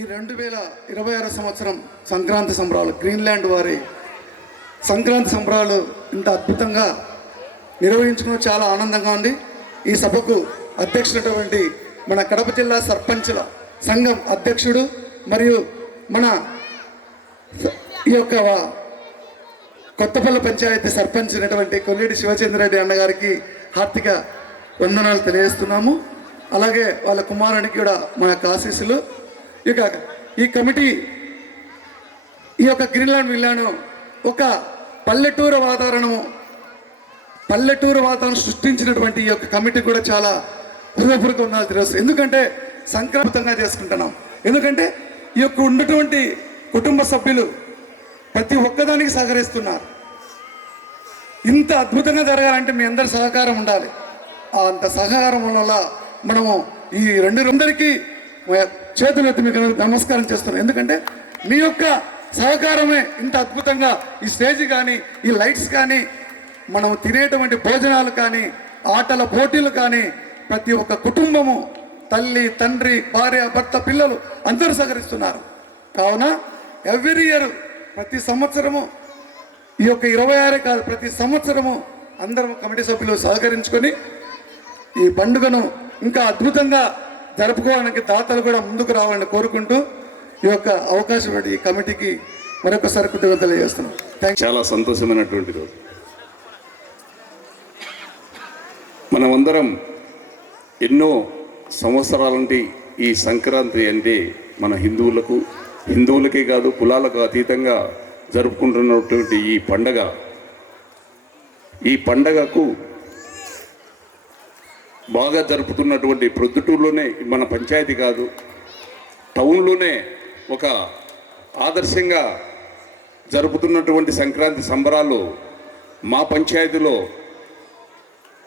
ఈ 2026 సంవత్సరం సంక్రాంతి సంబరాలు గ్రీన్లాండ్ వారి సంక్రాంతి సంబరాలు ఇంత అద్భుతంగా నిర్వహించుకుని చాలా ఆనందంగా ఉంది. ఈ సభకు అధ్యక్షుడైనటువంటి మన కడప జిల్లా సర్పంచుల సంఘం అధ్యక్షుడు మరియు మన ఈ యొక్క కొత్తపల్లి పంచాయతీ సర్పంచ్ అయినటువంటి కొల్లేటి శివచంద్రరెడ్డి అన్నగారికి హార్దిక వందనాలు తెలియజేస్తున్నాము. అలాగే వాళ్ళ కుమారునికి కూడా మన ఆశీస్సులు. ఇక ఈ కమిటీ ఈ యొక్క గ్రీన్లాండ్ విల్లాను ఒక పల్లెటూరు వాతావరణం సృష్టించినటువంటి ఈ యొక్క కమిటీ కూడా చాలా హృదయపూర్వక ఉన్నది తెలుసు. ఎందుకంటే సంక్రాంతంగా చేసుకుంటున్నాం. ఎందుకంటే ఈ యొక్క ఉన్నటువంటి కుటుంబ సభ్యులు ప్రతి ఒక్కదానికి సహకరిస్తున్నారు. ఇంత అద్భుతంగా జరగాలంటే మీ అందరి సహకారం ఉండాలి. అంత సహకారం వల్ల మనము ఈ రెండరికి చేతులెత్తి మీకు నమస్కారం చేస్తున్నాం. ఎందుకంటే మీ యొక్క సహకారమే ఇంత అద్భుతంగా ఈ స్టేజ్ కానీ ఈ లైట్స్ కానీ మనం తినేటువంటి భోజనాలు కానీ ఆటల పోటీలు కానీ ప్రతి ఒక్క కుటుంబము తల్లి తండ్రి భార్య భర్త పిల్లలు అందరూ సహకరిస్తున్నారు. కావున ఎవ్రీ ఇయర్ ప్రతి సంవత్సరము ఈ యొక్క 26 కాదు ప్రతి సంవత్సరము అందరం కమిటీ సభ్యులు సహకరించుకొని ఈ పండుగను ఇంకా అద్భుతంగా జరుపుకోవడానికి దాతలు కూడా ముందుకు రావాలని కోరుకుంటూ ఈ యొక్క అవకాశం ఈ కమిటీకి మరొకసారి కృతజ్ఞతలు తెలియజేస్తున్నాం. చాలా సంతోషమైనటువంటి రోజు. మనమందరం ఎన్నో సంవత్సరాల నుండి ఈ సంక్రాంతి అంటే మన హిందువులకే కాదు కులాలకు అతీతంగా జరుపుకుంటున్నటువంటి ఈ పండగకు బాగా జరుపుతున్నటువంటి ప్రొద్దుటూరులోనే మన పంచాయతీ కాదు టౌన్లోనే ఒక ఆదర్శంగా జరుపుతున్నటువంటి సంక్రాంతి సంబరాలు మా పంచాయతీలో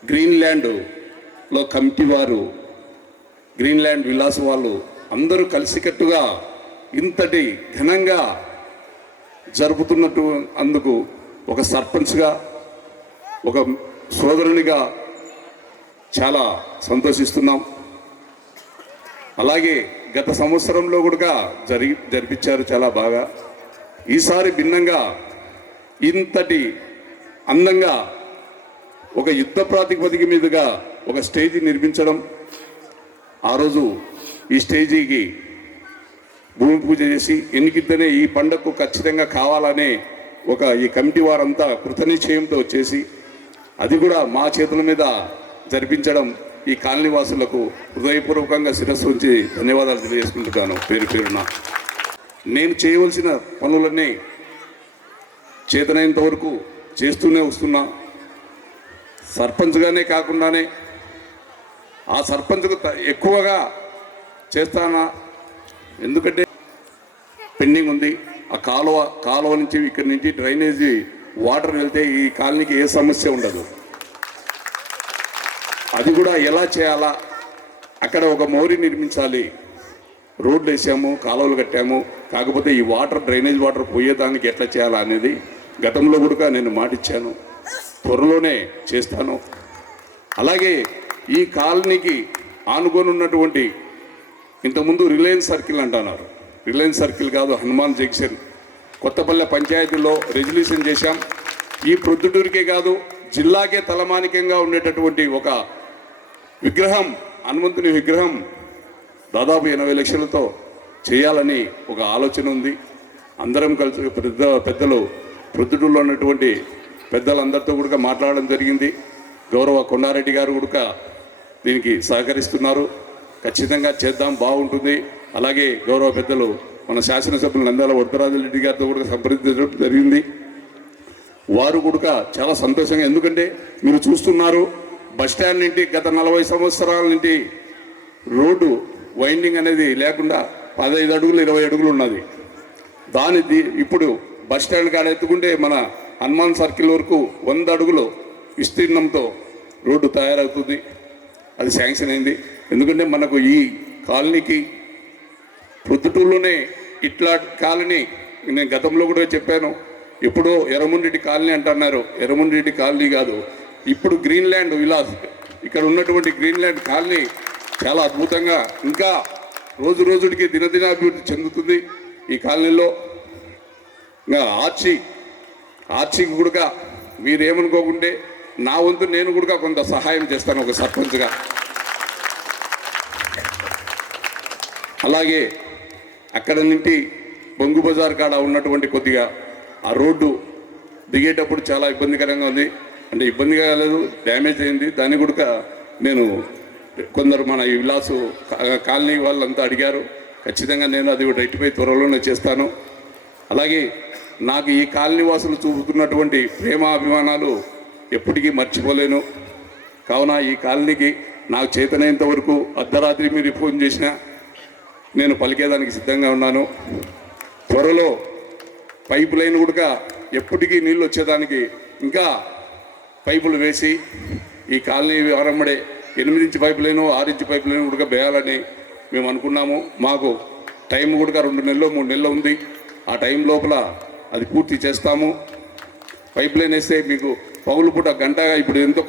గ్రీన్లాండ్లో కమిటీ వారు గ్రీన్లాండ్ విలాస్ వాళ్ళు అందరూ కలిసికట్టుగా ఇంతటి ఘనంగా జరుపుతున్నట్టు అందుకు ఒక సర్పంచ్గా ఒక సోదరునిగా చాలా సంతోషిస్తున్నాం. అలాగే గత సంవత్సరంలో కూడా జరిపించారు చాలా బాగా. ఈసారి భిన్నంగా ఇంతటి అందంగా ఒక యుద్ధ ప్రాతిపదిక మీదుగా ఒక స్టేజీ నిర్మించడం, ఆ రోజు ఈ స్టేజీకి భూమి పూజ చేసి ఎన్నికిద్దనే ఈ పండగకు ఖచ్చితంగా కావాలనే ఈ కమిటీ వారంతా కృతనిశ్చయంతో చేసి అది కూడా మా చేతుల మీద జరిపించడం ఈ కాలనీ వాసులకు హృదయపూర్వకంగా శిరస్సు ఉంచి ధన్యవాదాలు తెలియజేసుకుంటున్నాను. పేరున నేను చేయవలసిన పనులన్నీ చేతనైనంత వరకు చేస్తూనే వస్తున్నా. సర్పంచ్గానే కాకుండానే ఆ సర్పంచ్కు ఎక్కువగా చేస్తానా. ఎందుకంటే పెండింగ్ ఉంది. ఆ కాలువ నుంచి ఇక్కడి నుంచి డ్రైనేజీ వాటర్ వెళ్తే ఈ కాలనీకి ఏ సమస్య ఉండదు. అది కూడా ఎలా చేయాలా, అక్కడ ఒక మోరీ నిర్మించాలి, రోడ్లు వేసాము, కాలువలు కట్టాము, కాకపోతే ఈ డ్రైనేజ్ వాటర్ పోయేదానికి ఎట్లా చేయాలా అనేది గతంలో కూడా నేను మాటిచ్చాను. త్వరలోనే చేస్తాను. అలాగే ఈ కాలనీకి ఆనుకొని ఉన్నటువంటి ఇంతకుముందు రిలయన్స్ సర్కిల్ అంటున్నారు, రిలయన్స్ సర్కిల్ కాదు, హనుమాన్ జంక్షన్ కొత్తపల్లె పంచాయతీలో రెజల్యూషన్ చేశాం. ఈ ప్రొద్దుటూరికే కాదు జిల్లాకే తలమానికంగా ఉండేటటువంటి ఒక విగ్రహం, హనుమంతుని విగ్రహం దాదాపు 80 లక్షలతో చేయాలని ఒక ఆలోచన ఉంది. అందరం కలిసి పెద్దలు ప్రొద్దుటూరులో ఉన్నటువంటి పెద్దలందరితో కూడా మాట్లాడడం జరిగింది. గౌరవ కొండారెడ్డి గారు కూడా దీనికి సహకరిస్తున్నారు. ఖచ్చితంగా చేద్దాం, బాగుంటుంది. అలాగే గౌరవ పెద్దలు మన శాసనసభ్యులు నంద్యాల వరదరాజరెడ్డి గారితో కూడా సంప్రదించడం జరిగింది. వారు కూడా చాలా సంతోషంగా, ఎందుకంటే మీరు చూస్తున్నారు బస్టాండ్ నుండి గత 40 సంవత్సరాల నుండి రోడ్డు వైండింగ్ అనేది లేకుండా 15 అడుగులు 20 అడుగులు ఉన్నది. ఇప్పుడు బస్టాండ్ కాడ ఎత్తుకుంటే మన హనుమాన్ సర్కిల్ వరకు 100 అడుగులు విస్తీర్ణంతో రోడ్డు తయారవుతుంది. అది శాంక్షన్ అయింది. ఎందుకంటే మనకు ఈ కాలనీకి ప్రొద్దుటూరులోనే ఇట్లా కాలనీ నేను గతంలో కూడా చెప్పాను. ఎప్పుడో ఎర్రముండెడ్డి కాలనీ అంటున్నారు, ఎర్రముండెడ్డి కాలనీ కాదు, ఇప్పుడు గ్రీన్లాండ్ విలాస్ ఇక్కడ ఉన్నటువంటి గ్రీన్లాండ్ కాలనీ చాలా అద్భుతంగా ఇంకా రోజు రోజుడికి దినదినాభివృద్ధి చెందుతుంది ఈ కాలనీలో. ఇంకా ఆర్చికి కూడా మీరేమనుకోకుంటే నా వంతు నేను కూడా కొంత సహాయం చేస్తాను ఒక సర్పంచ్గా. అలాగే అక్కడ నుండి బొంగు బజార్ కాడ ఉన్నటువంటి కొద్దిగా ఆ రోడ్డు దిగేటప్పుడు చాలా ఇబ్బందికరంగా ఉంది. అంటే ఇబ్బందిగా లేదు, డ్యామేజ్ అయింది. దాన్ని కూడా నేను కొందరు మన ఈ విలాసు కాలనీ వాళ్ళంతా అడిగారు. ఖచ్చితంగా నేను అది రెక్టిఫై త్వరలోనే చేస్తాను. అలాగే నాకు ఈ కాలనీ వాసులు చూపుతున్నటువంటి ప్రేమ అభిమానాలు ఎప్పటికీ మర్చిపోలేను. కావున ఈ కాలనీకి నాకు చేతనైనంత వరకు అర్ధరాత్రి మీరు ఫోన్ చేసినా నేను పలికేదానికి సిద్ధంగా ఉన్నాను. త్వరలో పైపు లైన్ కూడా ఎప్పటికీ నీళ్ళు వచ్చేదానికి ఇంకా పైపులు వేసి ఈ కాలనీ ఆరంభడే 8 inch pipe line 6 inch pipe line కూడా వేయాలని మేము అనుకున్నాము. మాకు టైం కూడా 2 నెలలు 3 నెలలు ఉంది. ఆ టైం లోపల అది పూర్తి చేస్తాము. పైప్ లైన్ వేస్తే మీకు పగులు పూట గంటగా ఇప్పుడు ఎంతో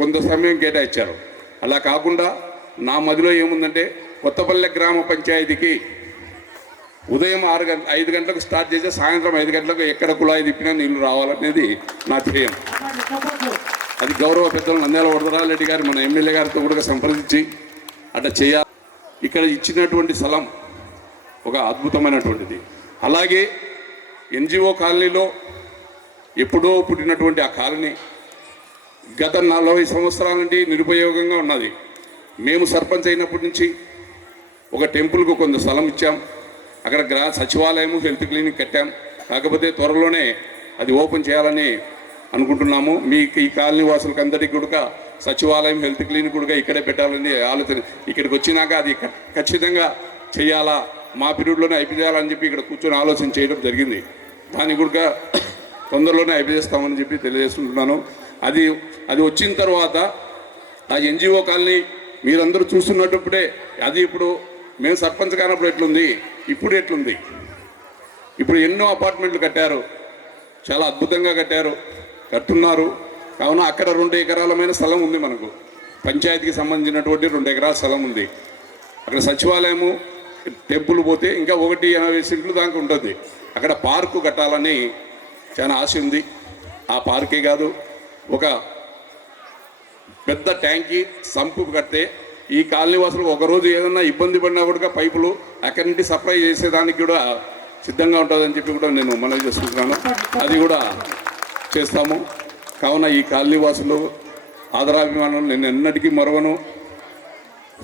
కొంత సమయం కేటాయించారు. అలా కాకుండా నా మదిలో ఏముందంటే కొత్తపల్లె గ్రామ పంచాయతీకి ఉదయం 5 గంటలకు స్టార్ట్ చేసి సాయంత్రం 5 గంటలకు ఎక్కడ కుళాయి తిప్పినా నీళ్లు రావాలనేది నా ధ్యేయం. అది గౌరవ పెద్దలు నంద్యాల వరదరాజరెడ్డి గారు మన ఎమ్మెల్యే గారితో కూడా సంప్రదించి అట్లా చేయాలి. ఇక్కడ ఇచ్చినటువంటి స్థలం ఒక అద్భుతమైనటువంటిది. అలాగే ఎన్జిఓ కాలనీలో ఎప్పుడో పుట్టినటువంటి ఆ కాలనీ గత 40 సంవత్సరాల నుండి నిరుపయోగంగా ఉన్నది. మేము సర్పంచ్ అయినప్పటి నుంచి ఒక టెంపుల్కు కొంత స్థలం ఇచ్చాం. అక్కడ సచివాలయము హెల్త్ క్లినిక్ కట్టాం. కాకపోతే త్వరలోనే అది ఓపెన్ చేయాలని అనుకుంటున్నాము. మీకు ఈ కాలనీ వాసులకు అందరికీ కూడా సచివాలయం హెల్త్ క్లినిక్ కూడా ఇక్కడే పెట్టాలని ఆలోచన. ఇక్కడికి వచ్చినాక అది ఖచ్చితంగా చేయాలా, మా పీరియడ్లోనే అయిపోయాలని చెప్పి ఇక్కడ కూర్చొని ఆలోచన చేయడం జరిగింది. దాన్ని కూడా తొందరలోనే అయిపోయేస్తామని చెప్పి తెలియజేస్తుంటున్నాను. అది వచ్చిన తర్వాత ఆ ఎన్జిఓ కాలనీ మీరందరూ చూస్తున్నప్పుడే అది ఇప్పుడు మేము సర్పంచ్ కానప్పుడు ఎట్లుంది, ఇప్పుడు ఎట్లుంది. ఇప్పుడు ఎన్నో అపార్ట్మెంట్లు కట్టారు, చాలా అద్భుతంగా కట్టున్నారు. కావున అక్కడ 2 ఎకరాలమైన స్థలం ఉంది. మనకు పంచాయతీకి సంబంధించినటువంటి 2 ఎకరాల స్థలం ఉంది. అక్కడ సచివాలయము టెంపుల్ పోతే ఇంకా 180 సెంట్లు దాకా ఉంటుంది. అక్కడ పార్కు కట్టాలని చాలా ఆశ ఉంది. ఆ పార్కే కాదు, ఒక పెద్ద ట్యాంకీ సంపు కడితే ఈ కాలనీ వాసులు ఒకరోజు ఏదన్నా ఇబ్బంది పడినా కూడా పైపులు అక్కడి నుండి సప్లై చేసేదానికి కూడా సిద్ధంగా ఉంటుందని చెప్పి కూడా నేను మనవి చేసుకుంటున్నాను. అది కూడా చేస్తాము. కావున ఈ కాలనీ వాసులు ఆదరాభిమానం నేను ఎన్నటికీ మరవను.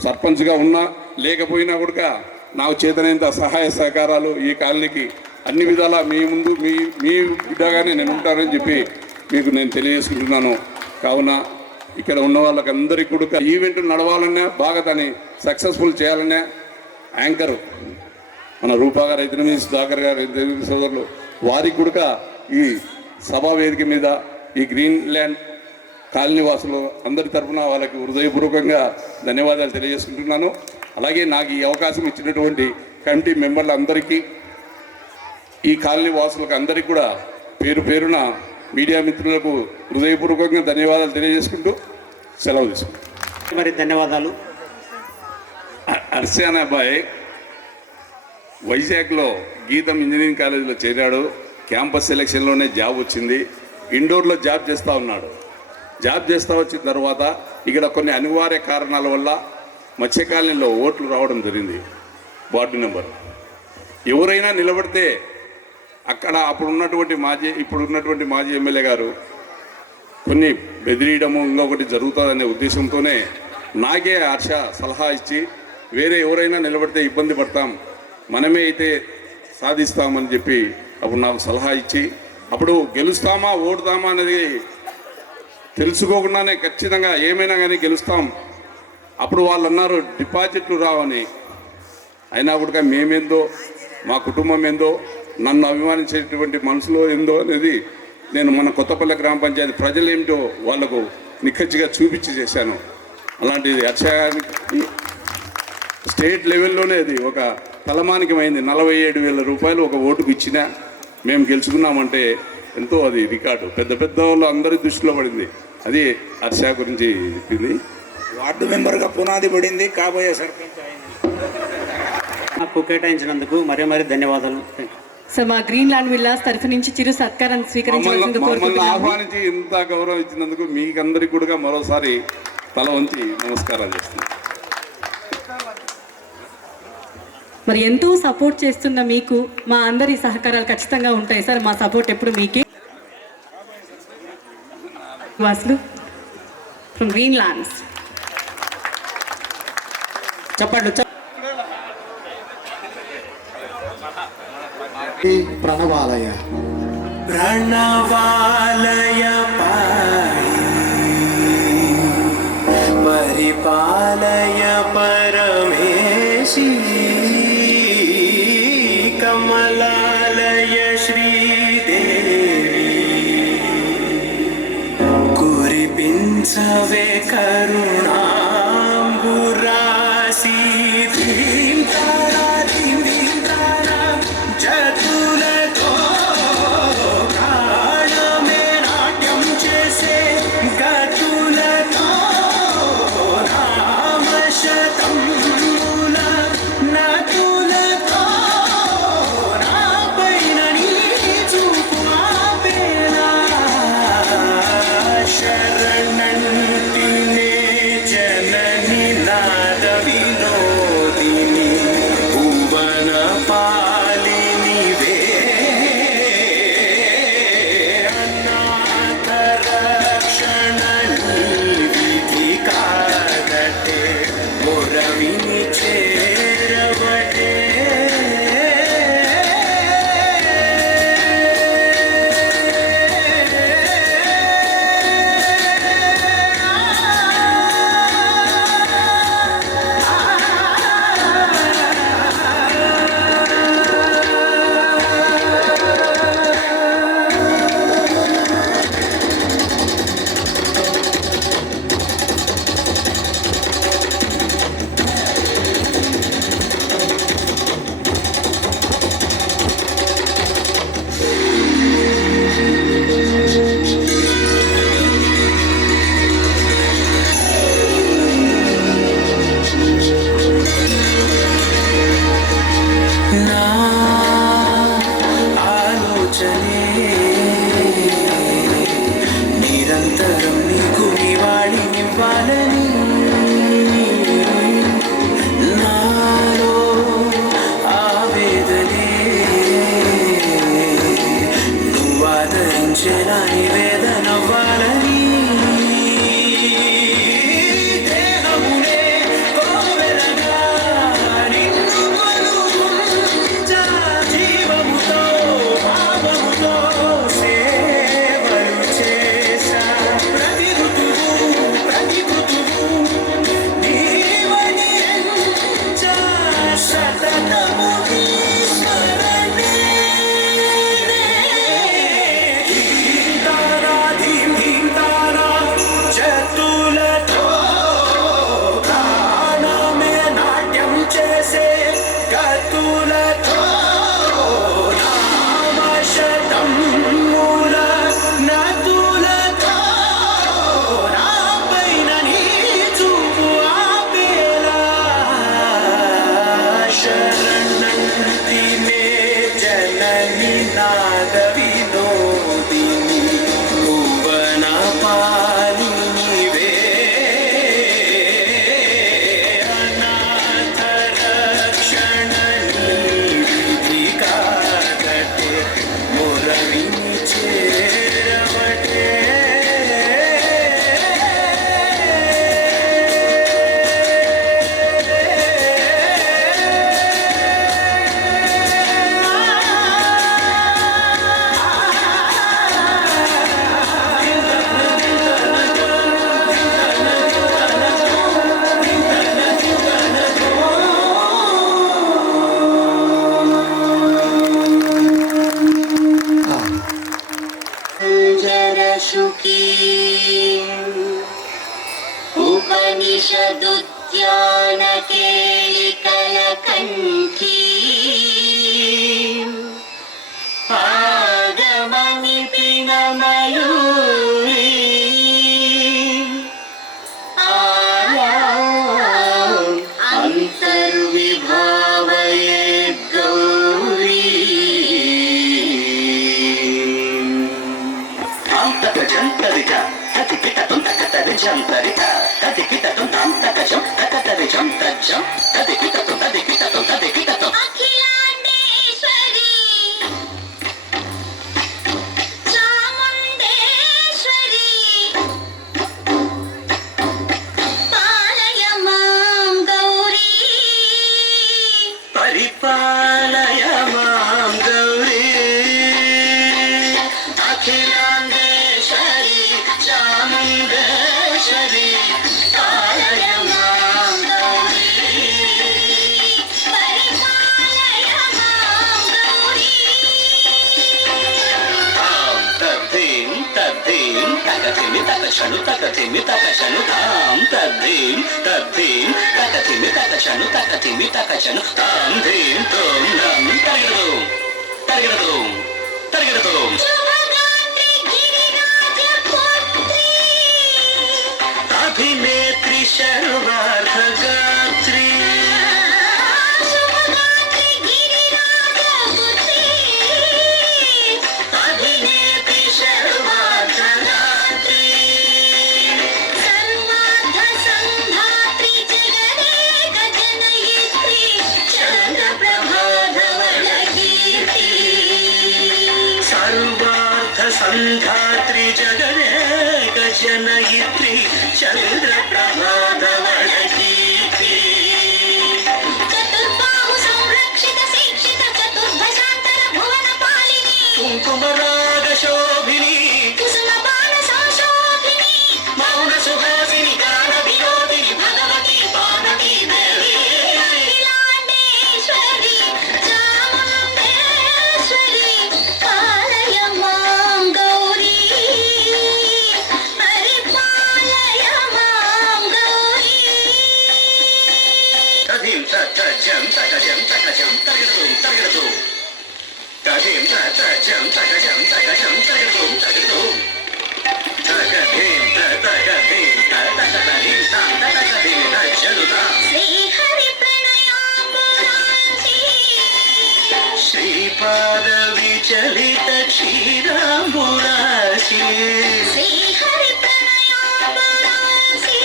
సర్పంచ్గా ఉన్నా లేకపోయినా కూడా నాకు చేతనైనంత సహాయ సహకారాలు ఈ కాలనీకి అన్ని విధాలా మీ ముందు మీ బిడ్డగానే నేను ఉంటానని చెప్పి మీకు నేను తెలియజేసుకుంటున్నాను. కావున ఇక్కడ ఉన్న వాళ్ళకందరికీ కూడా ఈవెంట్ నడవాలన్నా బాగా దాన్ని సక్సెస్ఫుల్ చేయాలన్నా యాంకర్ మన రూపా గారు అయితే సుధాకర్ గారు సోదరులు వారికి కూడా ఈ సభా వేదిక మీద ఈ గ్రీన్ ల్యాండ్ కాలనీ వాసులు అందరి తరఫున వాళ్ళకి హృదయపూర్వకంగా ధన్యవాదాలు తెలియజేసుకుంటున్నాను. అలాగే నాకు ఈ అవకాశం ఇచ్చినటువంటి కమిటీ మెంబర్లందరికీ ఈ కాలనీ వాసులకు అందరికీ కూడా పేరు పేరున మీడియా మిత్రులకు హృదయపూర్వకంగా ధన్యవాదాలు తెలియజేసుకుంటూ సెలవు తీసుకుంటాను. మరి ధన్యవాదాలు. హర్ష అనే అబ్బాయి వైజాగ్లో గీతం ఇంజనీరింగ్ కాలేజీలో చేరాడు. క్యాంపస్ సెలక్షన్లోనే జాబ్ వచ్చింది. ఇండోర్లో జాబ్ చేస్తూ ఉన్నాడు. జాబ్ చేస్తూ వచ్చిన తర్వాత ఇక్కడ కొన్ని అనివార్య కారణాల వల్ల మత్స్యకాలనీలో ఓట్లు రావడం జరిగింది. వార్డు నెంబర్ ఎవరైనా నిలబడితే అక్కడ ఇప్పుడు ఉన్నటువంటి మాజీ ఎమ్మెల్యే గారు కొన్ని బెదిరియడము ఇంకొకటి జరుగుతుందనే ఉద్దేశంతోనే నాకే హర్ష సలహా ఇచ్చి వేరే ఎవరైనా నిలబడితే ఇబ్బంది పడతాం, మనమే అయితే సాధిస్తామని చెప్పి అప్పుడు నాకు సలహా ఇచ్చి అప్పుడు గెలుస్తామా ఓడుతామా అనేది తెలుసుకోకుండానే ఖచ్చితంగా ఏమైనా కానీ గెలుస్తాం. అప్పుడు వాళ్ళు అన్నారు డిపాజిట్లు రావని. అయినా కూడా మేమేందో మా కుటుంబం ఏందో నన్ను అభిమానించేటువంటి మనసులో ఏందో అనేది నేను మన కొత్తపల్లె గ్రామ పంచాయతీ ప్రజలు ఏమిటో వాళ్లకు నిక్కచ్చిగా చూపించి చేశాను. అలాంటిది హర్షానికి స్టేట్ లెవెల్లోనే అది ఒక తలమానికమైంది. 47,000 రూపాయలు ఒక ఓటుకు ఇచ్చినా మేము గెలుచుకున్నామంటే ఎంతో అది రికార్డు. పెద్ద పెద్ద వాళ్ళు అందరి దృష్టిలో పడింది. అది హర్ష గురించి చెప్పింది. వార్డు మెంబర్గా పునాది పడింది, కాబోయే సర్పంచ్ అయింది. నాకు కేటాయించినందుకు మరీ ధన్యవాదాలు. సో మా గ్రీన్ ల్యాండ్ విల్లాస్ తరఫు నుంచి చిరు సత్కారాన్ని స్వీకరించవలసిందిగా మమ్మల్ని కోరుకుంటున్నాము. ఆహ్వానించి ఇంత గౌరవం ఇచ్చినందుకు మీకందరికి కూడా మరోసారి తల వంచి నమస్కారాలు చేస్తున్నాను. మరి ఎంతో సపోర్ట్ చేస్తున్న మీకు మా అందరి సహకారాలు ఖచ్చితంగా ఉంటాయి సార్. మా సపోర్ట్ ఎప్పుడు మీకే. వాసులు ఫ్రమ్ గ్రీన్ ల్యాండ్స్. చెప్పండి. ప్రణవాలయ ప్రణవాలయ పరిపాలయ పరమేశి కమలాలయ శ్రీదేవి కురిపించవే కరుణాంబురాసి ధీం తారా ధీం ధీం తారా జతులతో ప్రాణమే నాట్యం చేసే గతులతో రామశతముల నతులతో నాపైన నీ చూపు ఆపేలా శరణంటినే జనని నాద వినోదిని భువన పాలినివే అనాథ రక్షణ విధి కాదటే మొరవిని చేరవటే నా ఆలోచనే నిరంతరం నీకు నివాళినివ్వాలని నాలో ఆవేదనే నువ్వు ఆదరించేలా నివేదనవ్వాలని దేహమునే కోవెలగా నిన్ను కొలువుంచా జీవముతో భావముతో సేవలు చేసా ప్రతి ఋతువు నీవని ఎంచా సతతము నీ స్మరణే ధీం తారా ధీం ధీం తారా జతులతో ప్రాణమే నాట్యం చేసే గతులతో నామశతముల నతులతో నాపైన నీ చూపు ఆపేలా శరణంటినే జనని నాద వినోదిని భువన పాలినివే అనాథ రక్షణ విధి కాదటే మొరవిని చేరవటే जरशुकी उपनिषदुद्यानकेलिकलकण्ठी आगमनिपिनमयूरी आयाम् अन्तर्विभावये పరిపాలయ మాం గౌరీ అఖిలాండేశ్వరి చాముండేశ్వరి పాలయ మాం గౌరీ పరిపాలయ మాం గౌరీ తాం తద్ధీం తద్ధీం తగతిమి తగశను తగతిమి తగశను తాం తద్ధీం తద్ధీం తగతిమి తగశను తగతిమి తగశను తాం ధీం తోం నం తరిగడదు తరిగడదు తరిగడదు శుభగాత్రి గిరిరాజ పుత్రి అభినేత్రి శర్వార్ధగాత్రి శుభగాత్రి గిరిరాజ పుత్రి అభినేత్రి శర్వార్ధగాత్రి సర్వార్థ సంధాత్రి జగదేక జనయిత్రి చంద్రప్రభాధవళ కీర్తి సర్వార్థ సంధాత్రి జగదేక జనయిత్రి చంద్రప్రభాధవళ కీర్తి చతుర్బాహు సంరక్షిత శిక్షిత చతుర్భశాంతర భువన పాలిని కుంకుమరాగ శోభిని కుసుమ బాణ సంశోభిని మౌన సుహాసిని గాన వినోదిని భగవతి పార్వతీ దేవి అఖిలాండేశ్వరి చాముండేశ్వరి పాలయ మాం గౌరీ పరిపాలయ మాం గౌరీ తదిం తజం తగజం తగజం తగదు తగదు తదిం తజం తగజం తగజం తగదు తగదు తగదిం తగదిం తగదిం తగదిం తజలుదా శ్రీహరి ప్రణయామురాంసి శ్రీపాద విచలిత క్షీరాంబురాశి శ్రీహరి ప్రణయామురాంసి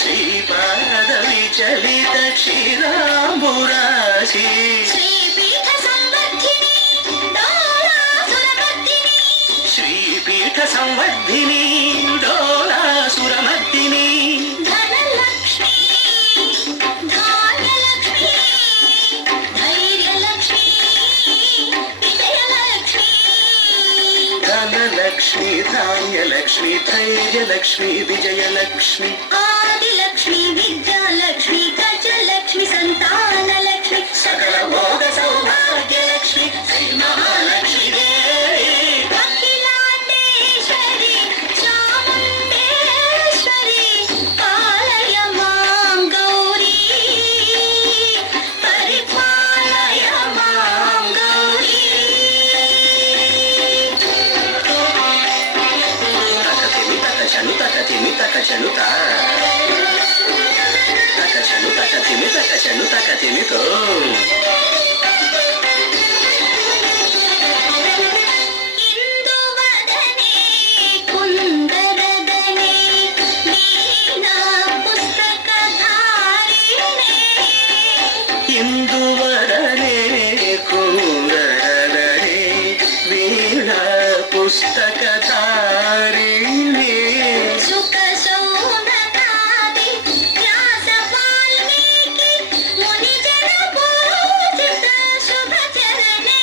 శ్రీపాద విచలిత క్షీరాంబురాశి శ్రీపీఠ సంవర్ధిని డోలాసురమర్దిని శ్రీపీఠ సంవర్ధిని డోలాసురమర్దిని ధనలక్ష్మి ధాన్యలక్ష్మి ధైర్యలక్ష్మి విజయలక్ష్మి ధనలక్ష్మి ధాన్యలక్ష్మి ధైర్యలక్ష్మి విజయలక్ష్మి ఆదిలక్ష్మి విద్యాలక్ష్మి గజలక్ష్మి సంతానలక్ష్మి సకల భోగ సౌభాగ్యలక్ష్మి శ్రీ మహాలక్ష్మి దేవి అఖిలాండేశ్వరి చాముండేశ్వరి పాలయ మాం గౌరీ పరిపాలయ మాం గౌరీ తకతిమి తకచను తకతిమి తకచను తకచను తకతిమి తకచను తకతిమితో ఇందువదనే కుందరదనే వీణా పుస్తకధారిణే ఇందువరనే కుంగరనే వీణ పుస్తకధారిణి సుఖ సౌనకాది వ్యాస వాల్మీకి మునిజన పూజిత శుభచరణే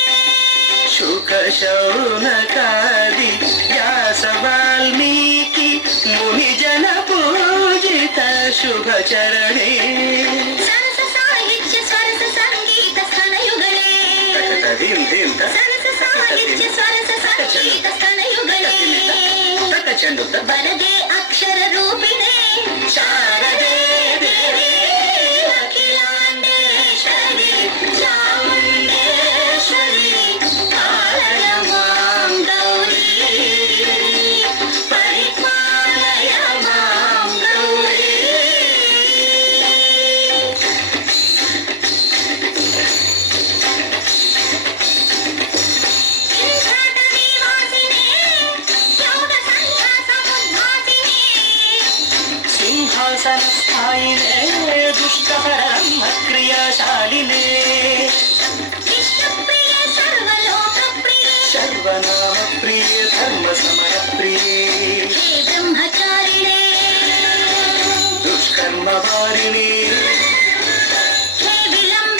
శుక శౌనకాది వ్యాస వాల్మీకి మునిజన పూజిత శుభచరణే సరస సాహిత్య స్వరస సంగీత స్థనయుగళే తకతదిం ధిం సరస సాహిత్య స్వరస సంగీత స్థనయుగళే తకచను వరదే అక్షర రూపిణే శారదే దేవి అఖిలాండేశ్వరి చాముండేశ్వరి పాలయ మాం గౌరీ పరిపాలయ మాం గౌరీ ఇంద్రట నివాసినే యోగ సంఘ సముద్భాసినే సింహాసన స్థాయినే దుష్టపరమ క్రియాశాలినే విష్ణుప్రియ సర్వలోకప్రియ సర్వనామ ప్రియ ధర్మ సమర ప్రియ హే బ్రహ్మచారిణే దుష్కర్మ వారిణి హే విలంబ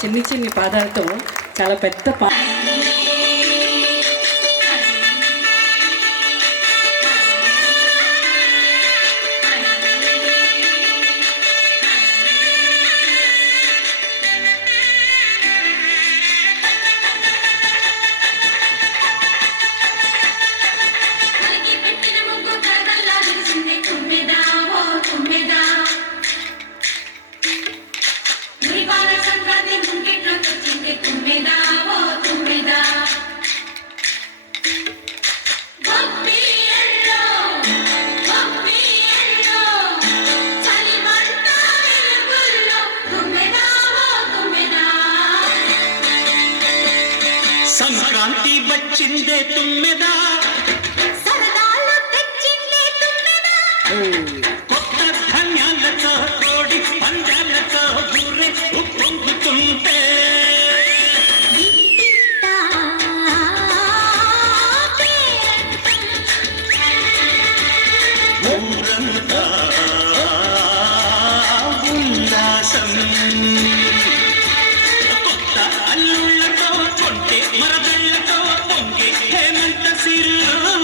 చిన్ని చిన్ని పాదాలతో చాలా పెద్ద కలిగి పెట్టిన ముగ్గు కరదల్లా విరిసింది తుమ్మెదా ఓ తుమ్మెదా మురిపాల సంక్రాంతి ముంగిట్లో తెచ్చింది తుమ్మెదా ఓ తుమ్మెదా గొప్పియల్లో చలిమంట వెలుగుల్లో తుమ్మెదా ఓ తుమ్మెదా సంక్రాంతి వచ్చిందే తుమ్మెదా సరదాలు తెచ్చిందే తుమ్మెదా కొత్త ధాన్యాలతో కోడి పందాలతో ఊరే ఉప్పొంగుతుంటే ఇంటింటా పేరంటం ఊరంతా ఉల్లాసం కొత్త అల్లుళ్ళతో కొంటే మరదళ్ళతో పొంగే హేమంత సిరులు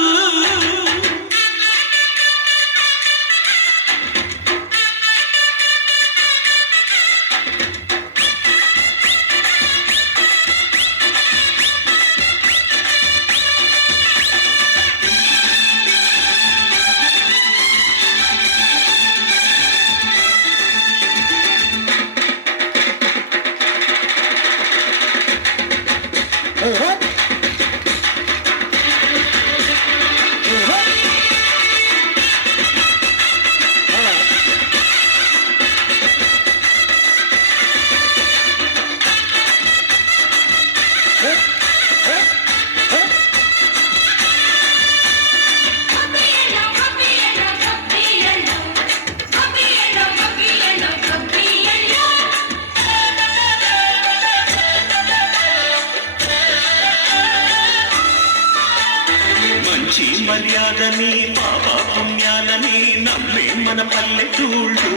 మంచి మర్యాదని పాప పుణ్యాలని నమ్మే మన పల్లెటూళ్ళు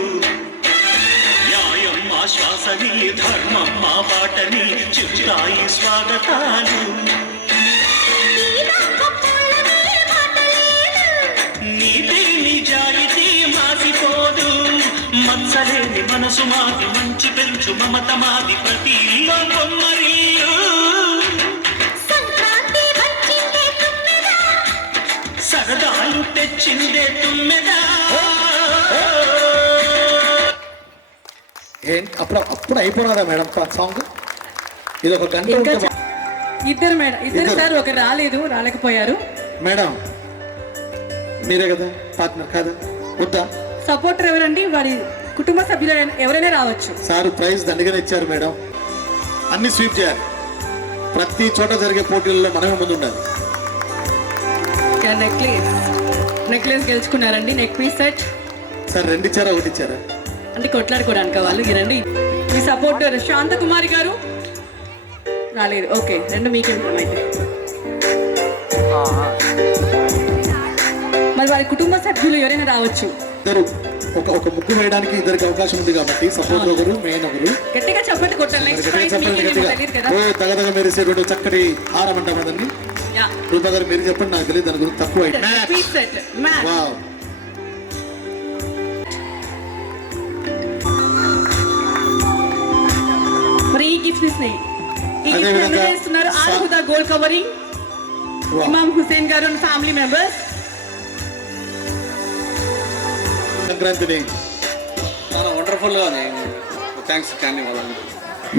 న్యాయం మా శ్వాసని ధర్మం మా బాటని చెబుతాయి స్వాగతాలు నీతి నిజాయితీ మాసిపోదు మత్సలేని మనసు మాది మంచి పెంచు మమత మాది ప్రతి బొమ్మరియు సంక్రాంతి వచ్చిందే తుమ్మెదా సరదాలు తెచ్చిందే తుమ్మెదా ఏంటి అప్పుడు అయిపోయినదా మేడం సాంగ్ ఇది ఒక గంట ఇంకా ఉంటే ఇద్దరు మేడం ఇద్దరు ఇద్దరు. సార్ ఒకరు రాలేకపోయారు. మేడం మీరే కదా పార్ట్నర్ కాదా వద్దా సపోర్టర్ ఎవరండి? వారి కుటుంబ సభ్యులు ఎవరైనా రావచ్చు. సార్ ప్రైజ్ దండగానే ఇచ్చారు మేడం. అన్ని స్వీప్ చేయాలి. ప్రతి చోట జరిగే పోటీల్లో మనమే ముందు ఉండాలి. నెక్లెస్ గెలుచుకున్నారండి. నెక్ పీస్ సెట్ సార్ రెండు ఇచ్చారా ఒకటి ఇచ్చారా? అంటే కొట్లాడుకోవడానికి వాళ్ళు. ఈ రండి మీ సపోర్టర్ శాంతకుమారి గారు రాలేదు. ఓకే రెండు మీకే అయితే. మరి వారి కుటుంబ సభ్యులు ఎవరైనా రావచ్చు. ఇద్దరు ఒక ముగ్గు వేయడానికి ఇద్దరికి అవకాశం ఉంది కాబట్టి సపోర్ట్ ఒకరు మెయిన్ ఒకరు. గట్టిగా చెప్పండి కొట్టాలి. నెక్స్ట్ ప్రైజ్ మీకే, మీకు తెలియదు కదా. ఓ తగదగ మెరిసేటువంటి చక్కటి హారం అంటాం అదండి. యా రూపా గారు మీరు చెప్పండి, నాకు తెలియదు దాని గురించి తక్కువ. Neck piece set match. Wow. మరి ఈ గిఫ్ట్స్ ని అదే విధంగా ఇస్తున్నారు Alhuda gold covering wow. Imam Hussain గారు అండ్ ఫ్యామిలీ మెంబర్స్. సంక్రాంతిని చాలా వండర్ఫుల్గా ఉంది. థ్యాంక్స్ కానీ వాళ్ళని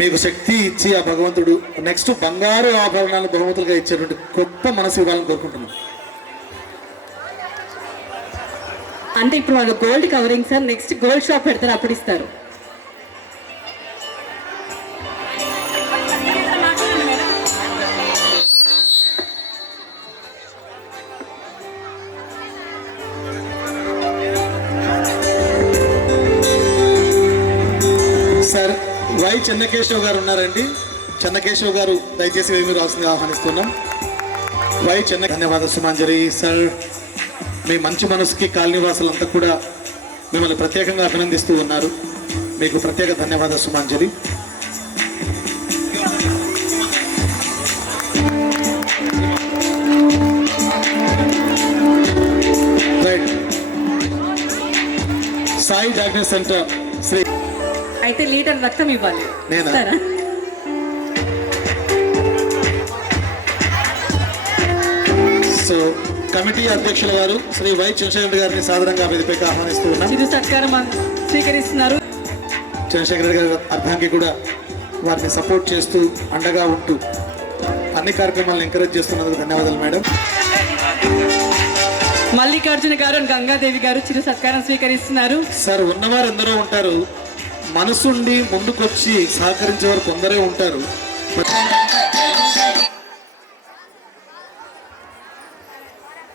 మీకు శక్తి ఇచ్చి ఆ భగవంతుడు నెక్స్ట్ బంగారు ఆభరణాలు బహుమతులుగా ఇచ్చేటువంటి గొప్ప మనసు ఇవ్వాలని కోరుకుంటున్నాం. అంటే ఇప్పుడు వాళ్ళు gold covering sir, next gold shop పెడతారు, అప్పుడు ఇస్తారు. సార్ వై చెన్నకేశవ్ గారు ఉన్నారండి. చెన్నకేశవ్ గారు దయచేసి ఏమి రాసిందిగా ఆహ్వానిస్తున్నాం. Why Chenna ధన్యవాద Sumanjali sir. మీ మంచి మనసుకి కాలనీవాసులంతా కూడా మిమ్మల్ని ప్రత్యేకంగా అభినందిస్తూ ఉన్నారు. మీకు ప్రత్యేక ధన్యవాద సుమాంజలి. సాయి డయాగ్నోస్ సెంటర్ శ్రీ అయితే లీటర్ రక్తం ఇవ్వాలి. నేనా? ఇస్తారా? సో కమిటీ అధ్యక్షుల వారు శ్రీ వై చంద్రశేఖర్ గారిని సాధారణంగా వేదికపైకి ఆహ్వానిస్తూ ఉన్నాం. చిరు సత్కారం స్వీకరిస్తున్నారు. చంద్రశేఖర్ రెడ్డి గారి అర్ధాంగి కూడా వారిని సపోర్ట్ చేస్తూ అండగా ఉంటూ అన్ని కార్యక్రమాలను ఎంకరేజ్ చేస్తున్నందుకు ధన్యవాదాలు మేడం. మల్లికార్జున గారు and గంగాదేవి గారు చిరు సత్కారం స్వీకరిస్తున్నారు. సార్ ఉన్నవారు ఎందరో ఉంటారు, మనసుండి ముందుకొచ్చి సహకరించే వారు కొందరే ఉంటారు.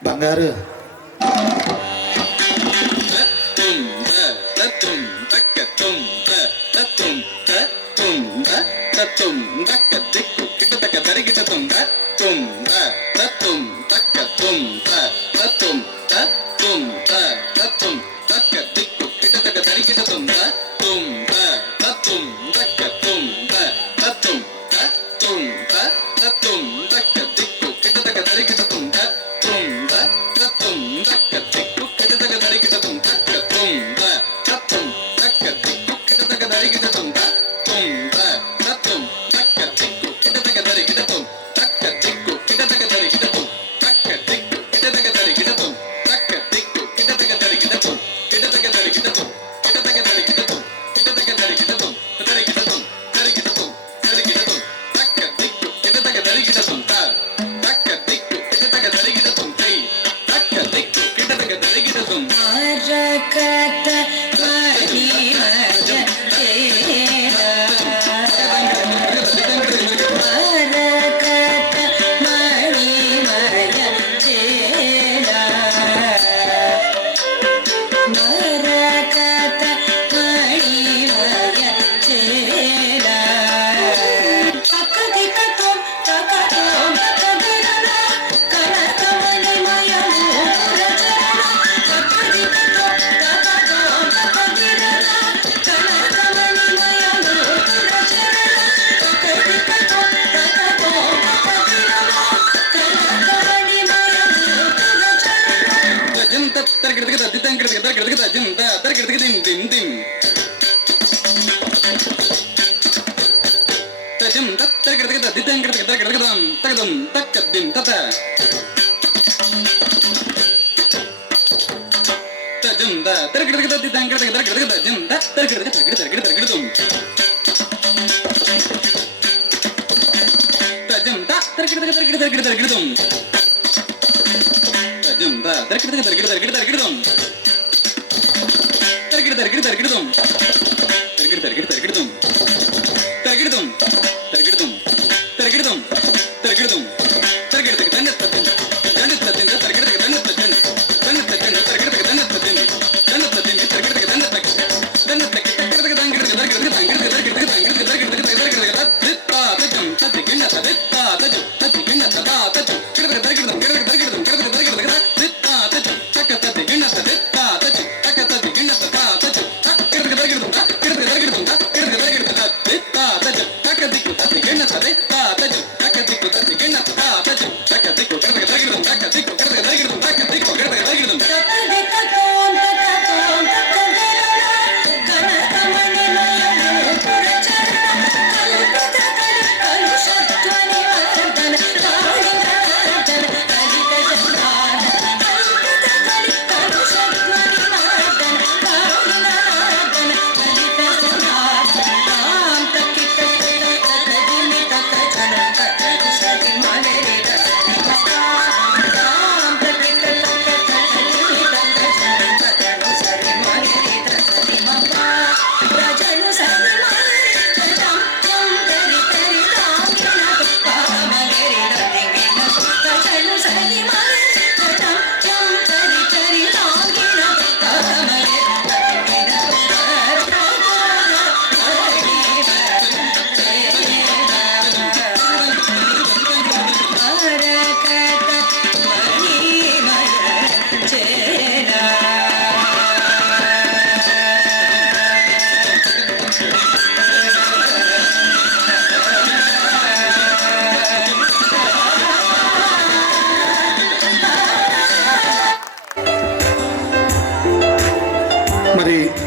బంగారు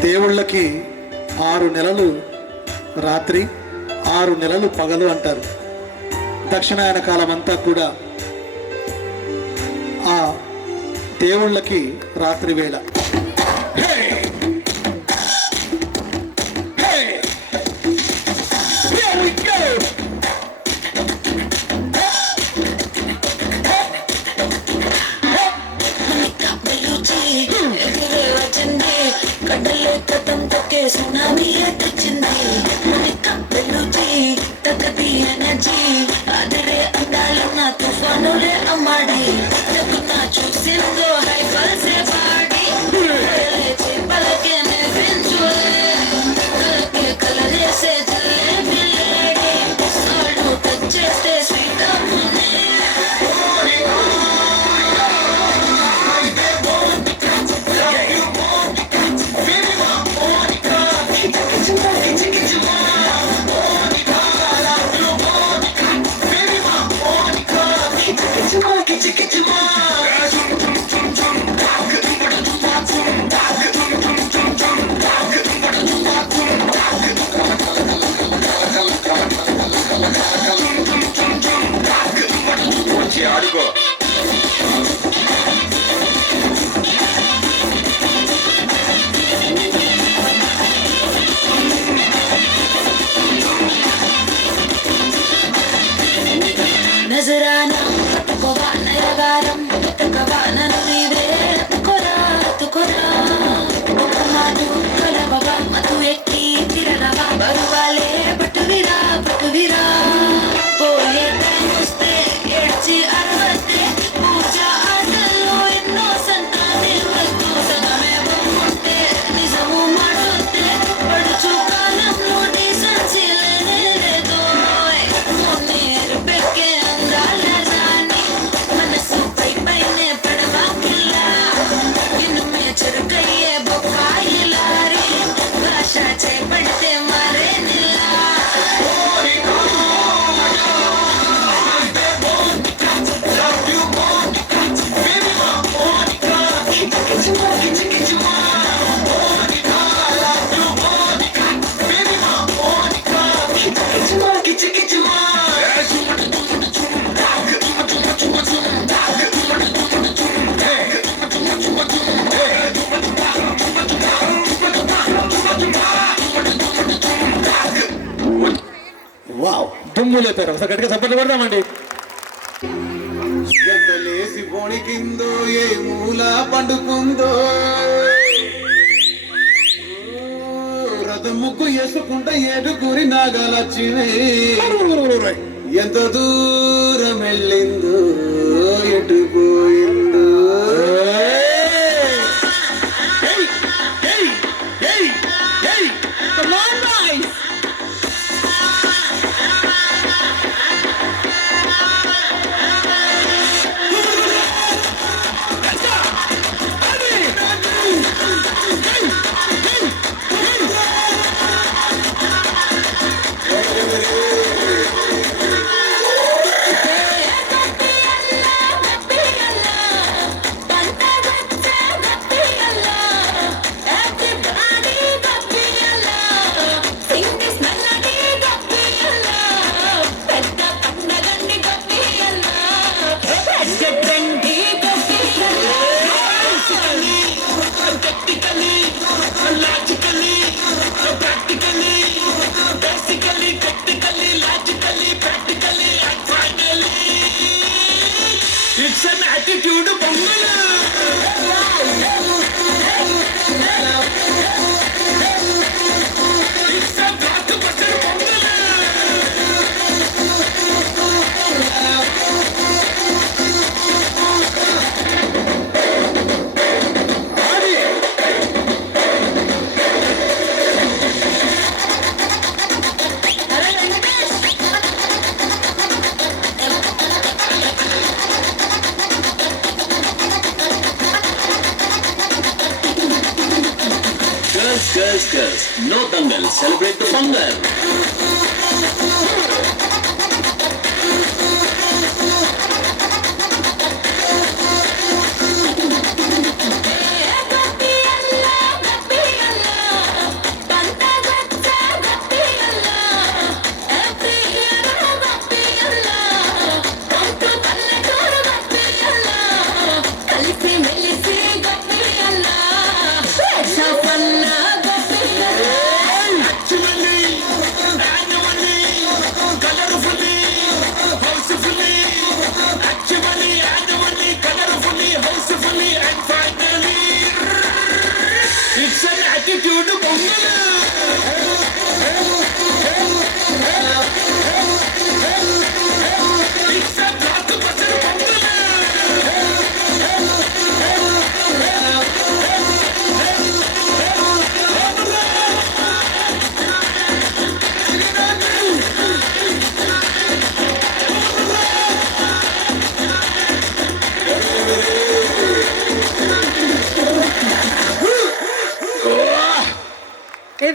దేవుళ్ళకి 6 నెలలు రాత్రి 6 నెలలు పగలు అంటారు. దక్షిణాయన కాలం అంతా కూడా ఆ దేవుళ్ళకి రాత్రి వేళ. సునామీ వచ్చింది తగ్గది ఎనర్జీ అదరే అందాలన్న తుఫానులే అమ్మాడి నా చూసిందో హైఫల్ సే పాడి పలకే కలకే కలరేసే జల్లే పిల్లేడి సాడు టచ్ చేస్తే స్వీట్ అమ్మునే ఆడుకో. నజరానా పట్టుకోవా నయగారం పట్టుకోవా నన్ను నీవే అతుకోరా అతుకోరా ఒక మాటు కలవగా మధు ఎక్కి తిరగవా బరువాలే పట్టువిరా పోయే టైం వస్తే ఏడ్చి అరవస్తే పూజ ఆటల్లో ఎన్నో సంతానే వస్తూ సగమే బొమ్ముంటే నిజము మాటొస్తే పడుచు కాలంలో డీసెన్సీ లేనే లేదో మున్నీరు పెక్కే అందాల రాణి మనసు పైనే పడవా కిల్లా ఇనుమే చెరుకయ్యే బొప్పాయి లారీ భాష చేపడితే మారే నిల్లా వావ్, దుమ్ము లేపారు. ఒకసారి గట్టిగా సపోర్ట్ కొడదామండి. ఎంత లేసి పొణికిందో ఏ మూల పండుకుందో రథం ముగ్గు వేసుకుంటే ఏడుగురి నాగలచ్చినాయి. ఎంత దూరం వెళ్ళిందో ఎటు పోయిందో. Come on, guys. It's an attitude pongal. It's a black butter pongal. Girls, no dangal, celebrate the Pongal.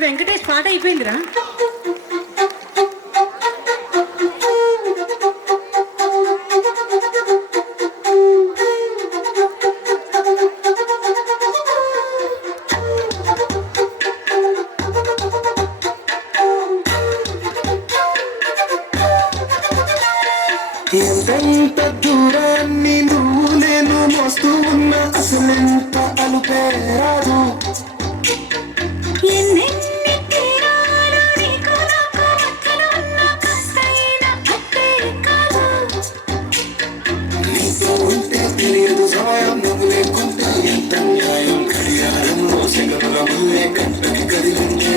Venkatesh పాట అయిపోయిందిరా. ఎంతెంత దూరాన్ని నువ్వు నేను మోస్తూ ఉన్నా అసలెంత అలుపే రాదు. నీతో ఉంటే తెలియదు సమయం, నువ్వు లేకుంటే ఎంత న్యాయం. గడియారంలో సెగల ముల్లే కంటకి కదిలిందే.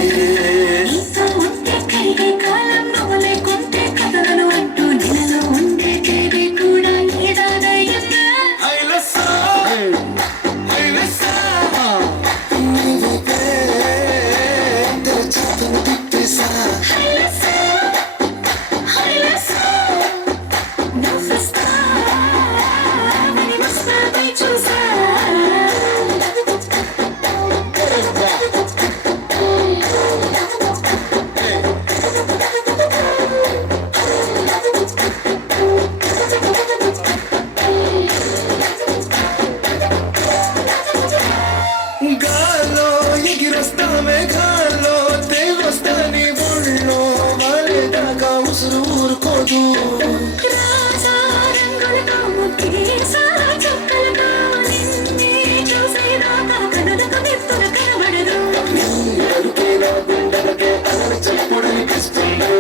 గాల్లో ఎగిరొస్తా మేఘాల్లో తేలొస్తా నీ ఒళ్ళో వాలేదాకా ఉసురు ఊరుకోదు. అడుగేనా గుండెలకే అలరి చప్పుడు వినిపిస్తుంది.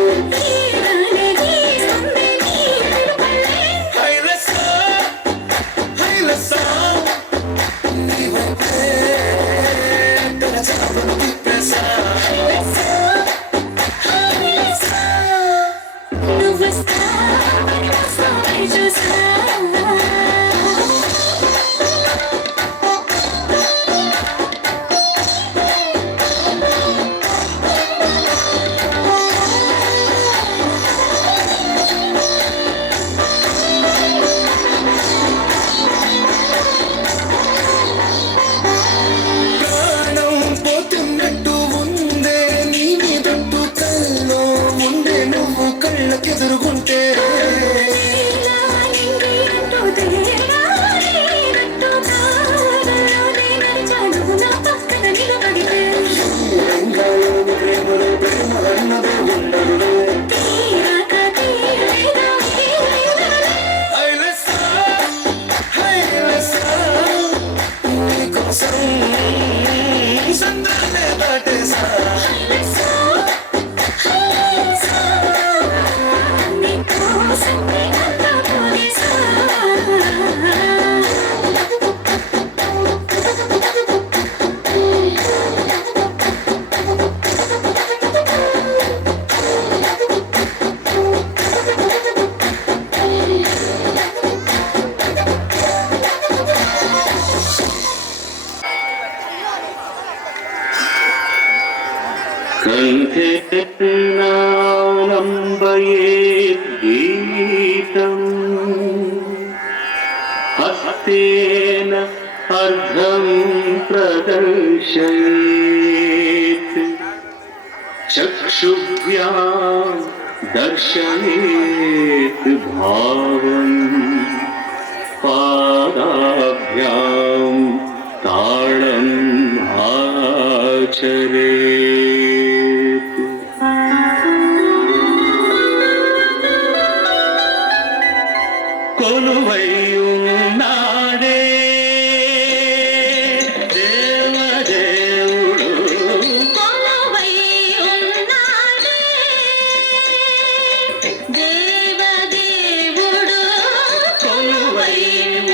ఎదురుగుంటే ప్రేమలో ప్రేమ అన్నదే ఉండదు. నీకోసం సంద్రాలే దాటేసా. కంఠేనాలంబయేత్ గీతం హస్తేన అర్ధం ప్రదర్శయేత్ చక్షుభ్యాం దర్శయేత్ భావం పాదాభ్యాం తాళం ఆచరేత్. కొలువైయున్నాడే దేవదేవుడు కొలువై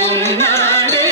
ఉన్నాడే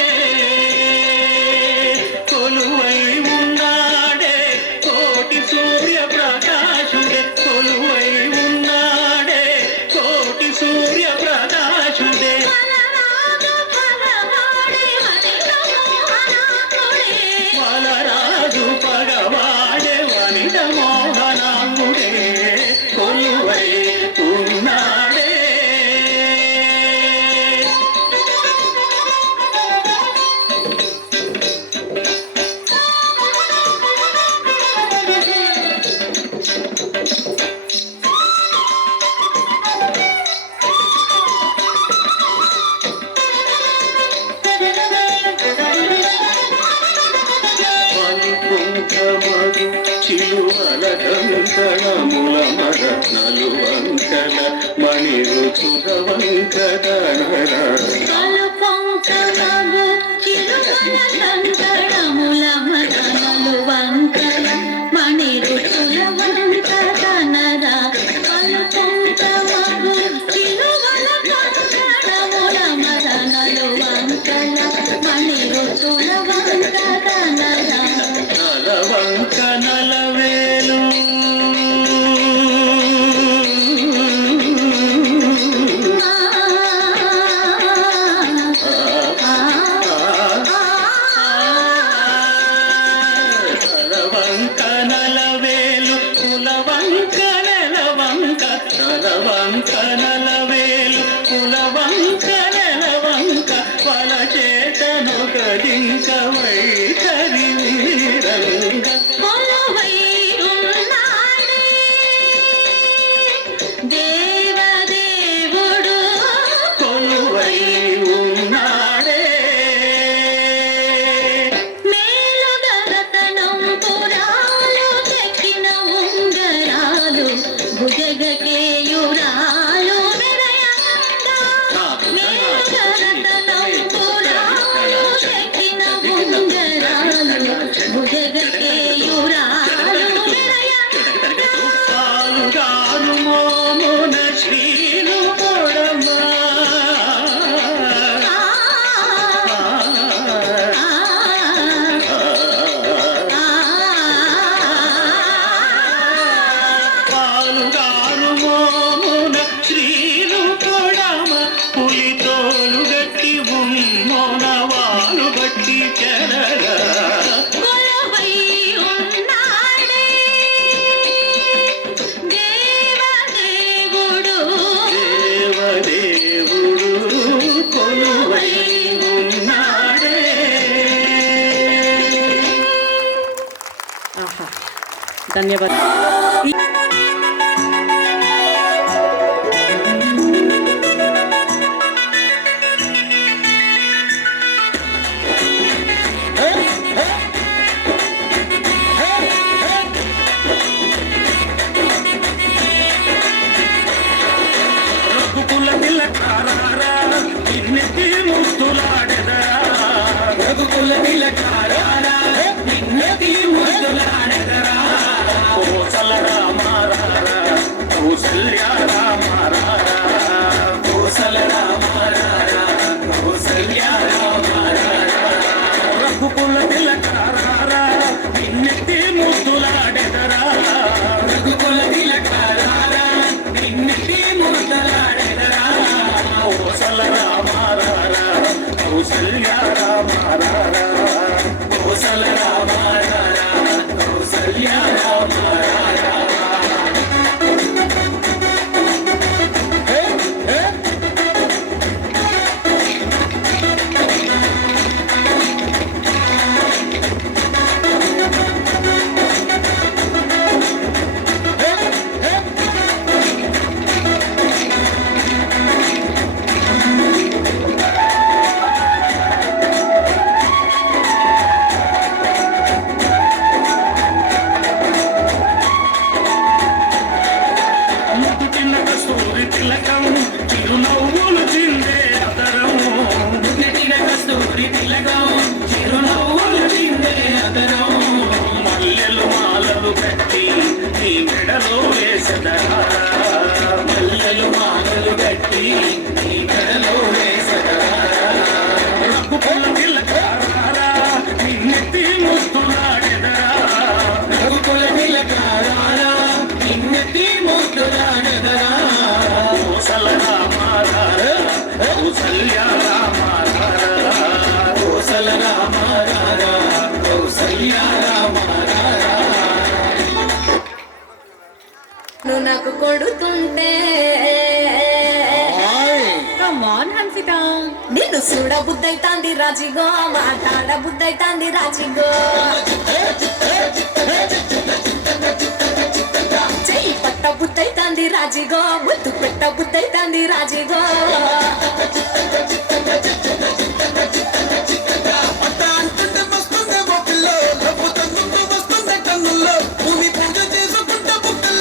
కంకణముల మర నలువంకల మణి రుచుల వంకదనర కలు పంకమగు చిరుమల కంకణముల మదనలు వంకల మణి రుచుల వంకదనర కలు పంకమగు చిరుమల కంకణముల మదనలు వంకల మణి రుచుల వంకదనర నలవంక నలవేలు నలవంక నలవేలు కులవంక నెలవంక నలవంక నలవేలు కులవంక నెలవంక వల చేతను గడింక వైఖరి వీరంగ కొలువై ఉన్నాడే దేవదేవుడు కొలువై ఉన్నాడే మేలుగరతనం పురాలు చెక్కిన ఉంగరాలు భుజగకేయురాలు మెరయంగా మేలుగరతనం పురాలు చెక్కిన ఉంగరాలు భుజగకేయురాలు మెరయంగా పాలుగాను మోమున శ్రీను పొడమా పాలుగాను మోమున శ్రీను పొడమ పులితోలు గట్టి ఉమ్మోన వాలు గట్టి చెరగా కొలువై ఉన్నాడే దేవదేవుడు దేవదేవుడు కొలువై ఉన్నాడే ఆహా ధన్యవాదాలు. రఘుకుల తిలకారారా నిన్నెత్తి ముస్తులాడెదరా రఘుకుల తిలకారారా నిన్నెత్తి ముస్తులాడెదరా కోసల రామారారా కౌసల్య రామారారా కోసల రామారారా కౌసల్య రామారారా రఘుకుల తిలకారారా నిన్నెత్తి ముస్తులాడెదరా రఘుకుల తిలకారారా నిన్నెత్తి ముస్తులాడెదరా కోసల రామారారా కౌసల్య రామారారా కోసల రామారారా కౌసల్య రామారారా ముద్దుటిన్న కస్తూరి తిలకం చిరునవ్వులు చిందే అదరం ముద్దుటిన్న కస్తూరి తిలకం చిరునవ్వులు చిందే అదరం మల్లెలు మాలలు కట్టి నీ మెడలో వేసదరా మల్లెలు మాలలు కట్టి నీ మెడలో వేసదరా రఘుకుల తిలకారారా నిన్నెత్తి ముద్దులాడెదరా రఘుకుల తిలకారారా నిన్నెత్తి ముద్దులాడెదరా కోసల రామారారా కౌసల్య రామారారా కోసల రామారారా కౌసల్య రామారారా నువ్వు నాకు కొడుతుంటే Come on, Hansita. నిన్ను చూడ బుద్ధైతాంది రాజిగో మాట్లాడ బుద్ధైతాంది రాజిగో చెయ్యి పట్ట బుద్ధైతాంది రాజిగో ముద్దు పెట్ట బుద్ధైతాంది రాజిగో భూమి పూజ చేసుకుంటా బుక్కల్లో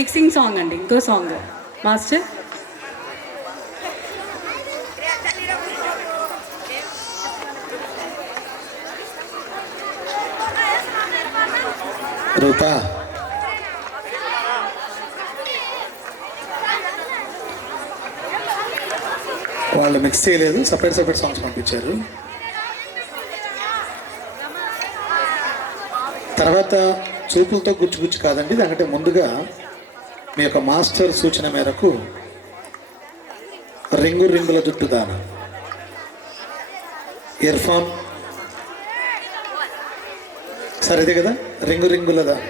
మిక్సింగ్ సాంగ్ అండి, ఇంకో సాంగ్ మాస్టర్. రూపా వాళ్ళు మిక్స్ చేయలేదు, సపరేట్ సపరేట్ సాంగ్స్ పంపించారు. తర్వాత చూపులతో గుచ్చి కాదండి, దానికంటే ముందుగా మీ యొక్క మాస్టర్ సూచన మేరకు రింగుల జుట్టు దాన ఇర్ఫాన్ సరే ఇదే కదా, రింగుల దాన.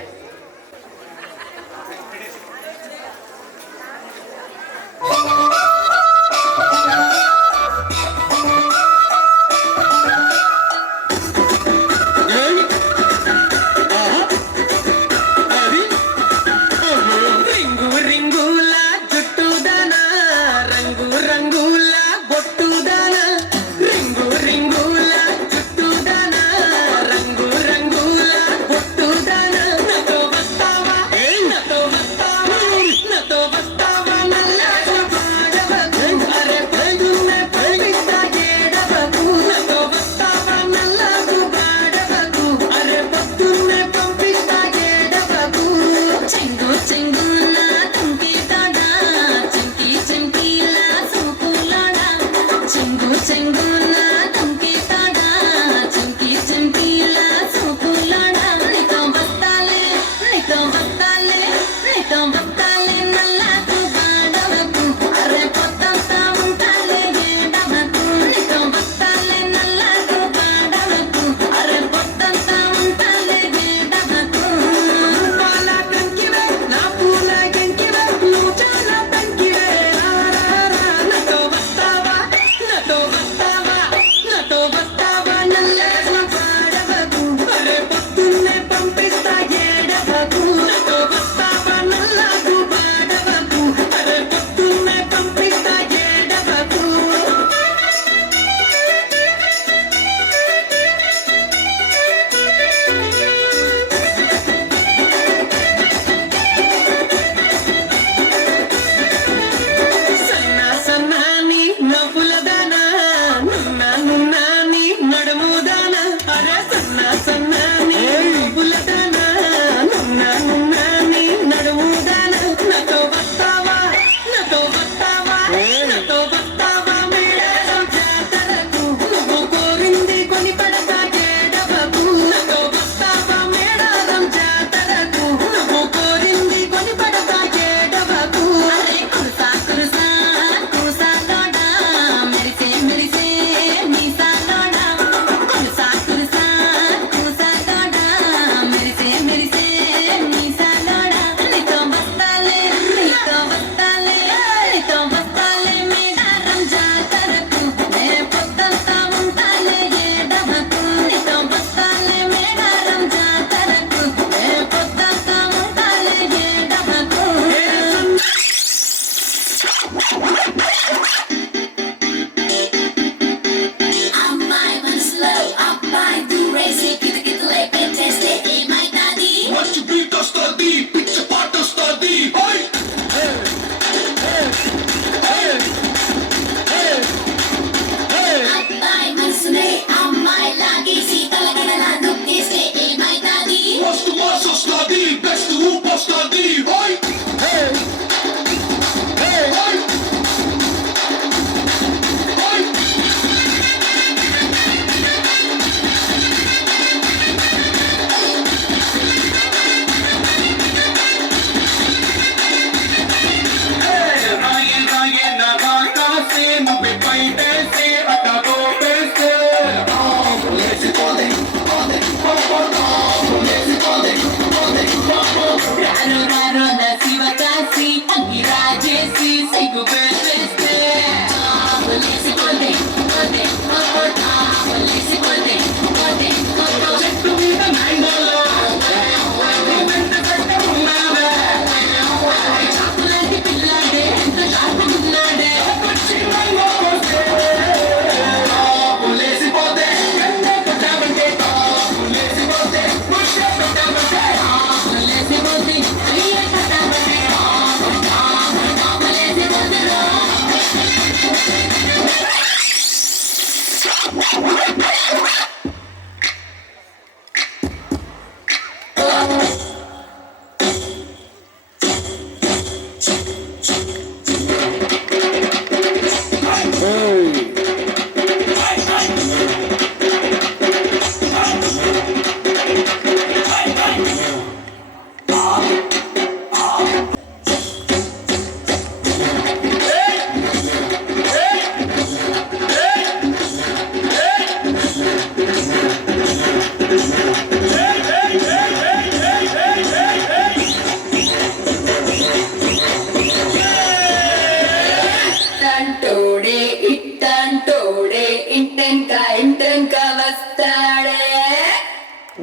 రంగు రంగుల బొట్టు దాన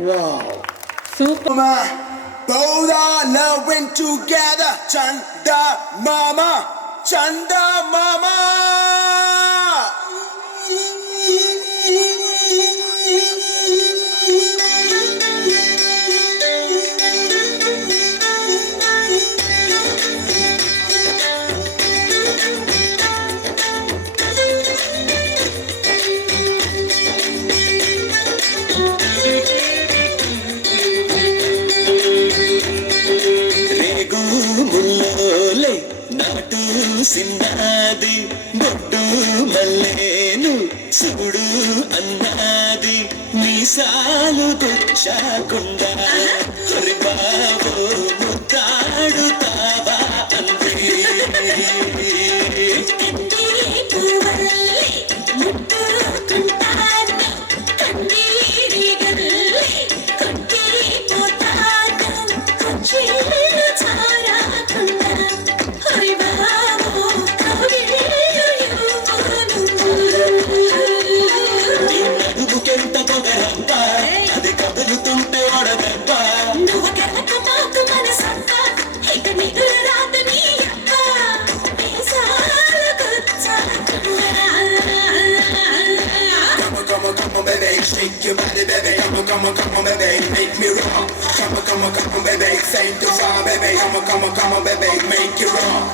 wow. Super. Both are loving together. Chanda Mama, Chanda Mama. నాటు సిన్నాది బొట్టు మల్లేను సుగుడు అన్నాది మీసాలు తెచ్చాకుండా హరి బాబో ముద్దాడుతావా అంది అది కదులుతుంటే వడదెబ్బ నువ్వు కనుక మాకు మనసంత ఇక నిధుల రాత నీ అక్క Come on, baby, shake your body, baby. Come on, baby, make me rock. Come on, baby, sing the song, baby. Come on, baby, make it rock.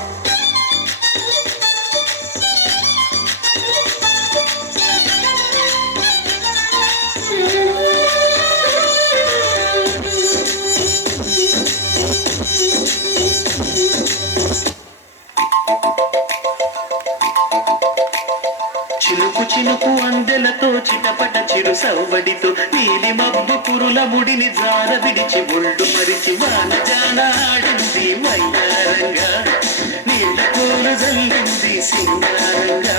చిలుకు చిలుకు అందెలతో చిటపట చిరు సవ్వడితో నీలి మబ్బు పురుల ముడిని జార విడిచి ఒళ్ళు మరిచి వానజాన ఆడింది వయ్యారంగా నీళ్ళ కూర జల్లింది సింగారంగా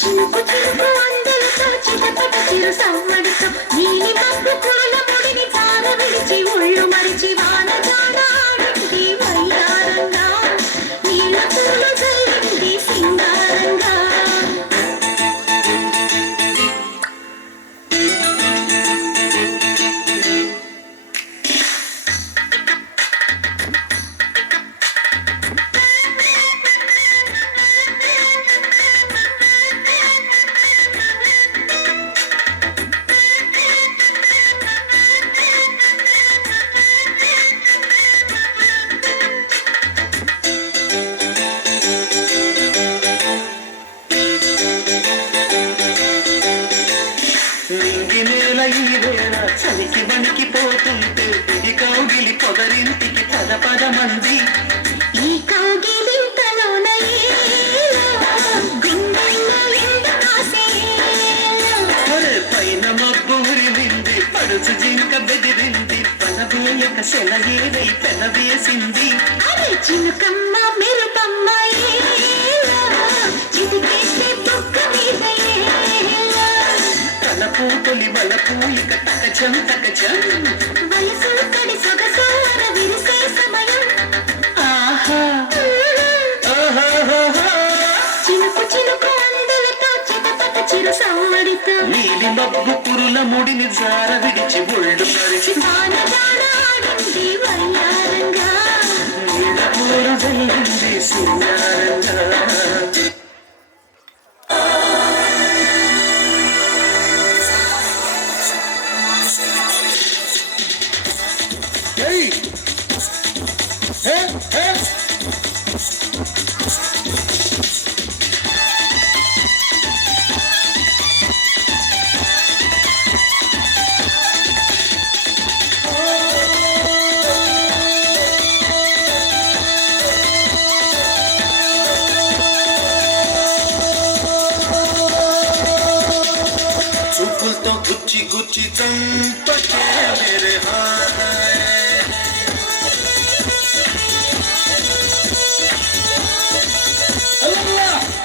చినుకు చినుకు అందలతో చిటపట చిరు సవ్వడితో నీలి మబ్బు పూల ముడిని జార విడిచి ఒళ్ళు మరిచి వానజాన ఆడింది వయ్యారంగా నీళ్ళ కూర జల్లింది సింగారంగా నింగి నేల ఈ వేళ చలికి వణికిపోతుంటే ఇది కౌగిలి పొగరింటికి పద మంది ఈ కౌగిలింతలోన గుండెల్లో ఎండ కాసేలా పైన మబ్బు ఉరివింది పడుచు జింక బెదిరింది పనబోయక సెలయేరై పెనవేసింది అరే చినుకమ్మ మెరుపమ్మ ఏలా చిటికేస్తే బొక్క మీద ఏలా తలపు తొలి వలపు ఇక తకచం వయసు కడి సొగసార విరిసే సమయం ఆహా ఓహోహోహో. చినుకు చినుకు అందలతో చిటపట చిరు సవ్వడితో నీలి మబ్బు పురుల ముడిని జార విడిచి ఒళ్ళు మరిచి వానజాన ఆడింది వయ్యారంగా నీళ్ళ కూర జల్లింది సింగారంగా Hey! Hey! Hey! చూపులతో గుచ్చి గుచ్చి చంపకే మేరే హాయ్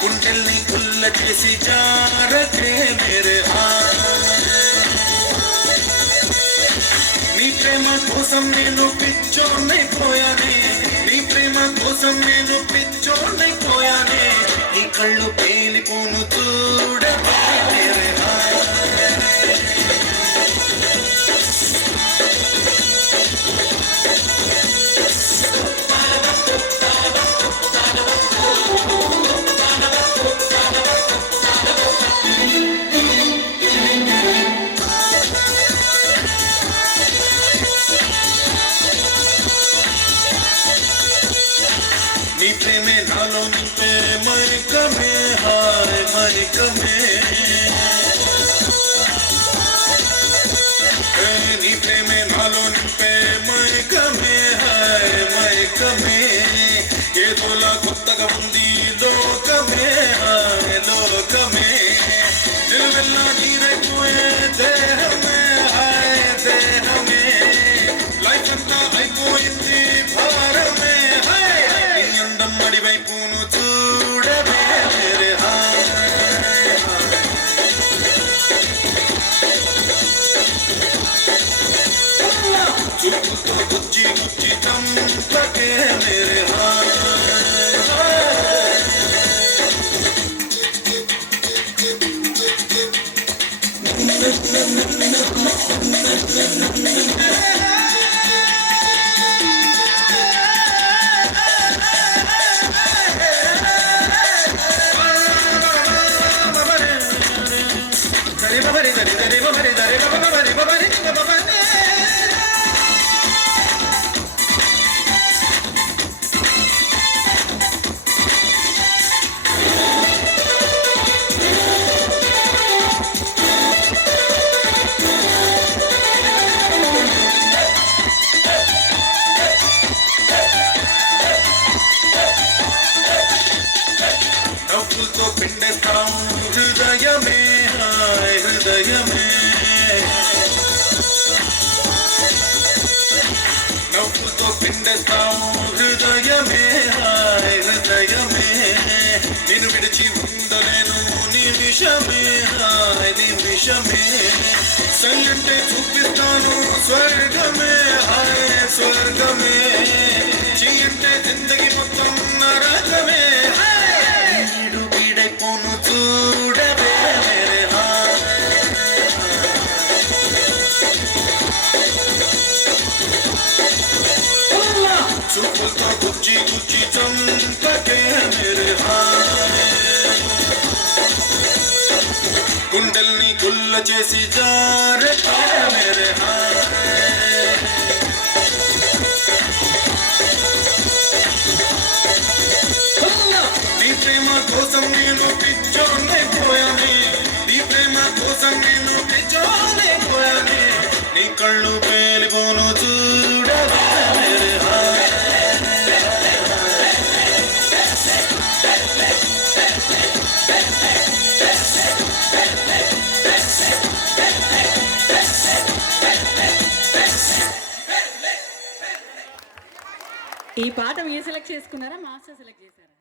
గుండెల్ని పుల్ల చేసి జారకే మేరే హాయ్ నీ ప్రేమ కోసం నేను పిచ్చోన్నైపోయానే నీ ప్రేమ కోసం నేను పిచ్చోన్నైపోయానే నీ కళ్ళు పేలిపోను చూడకే మేరే హాయ్ నాలో నింపే మైకమే హాయ్ మైకమే నీ ప్రేమే నాలో నింపే మైకమే హాయ్ మైకమే ఏదోలా కొత్తగా ఉంది లోకమే హాయ్ లోకమే నిలువెల్లా నీరైపోయే దేహమే హాయ్ దేహమే లైఫ్ అంతా అయిపోయింది భారమే హాయ్ నీ అందం అడివైపును చూడవే మేరే హాయ్ చూపుతో గుచ్చి గుచ్చి చంపకే మేరే హాయ్ నవ్వులతో పిండేస్తాం హృదయమే హాయ్ హృదయమే నవ్వులతో పిండేస్తాం హృదయమే హాయ్ హృదయమే నేను విడిచి ఉండలేను నిమిషమే హాయ్ నిమిషమే సైలెంటే చూపిస్తాను స్వర్గమే హాయ్ స్వర్గమే చీయంటే జిందగీ మొత్తం నరకమే వీడు వీడైపోను చూడవే మేరే హాయ్ చూపులతో గుచ్చి గుచ్చి చంపకే మేరే హాయ్ గుండెల్ని గుల్ల చేసి జారకే మేరే హాయ్ నీ ప్రేమ కోసం నేను పిచ్చోనే పోయానే నీ ప్రేమ కోసం నేను పిచ్చోనే పోయానే నీ కళ్ళు పేలిపోను చూడవే మేరే హాయ్ ఈ పాట మీరు సెలెక్ట్ చేసుకున్నారా మాస్టర్ సెలెక్ట్ చేశారా?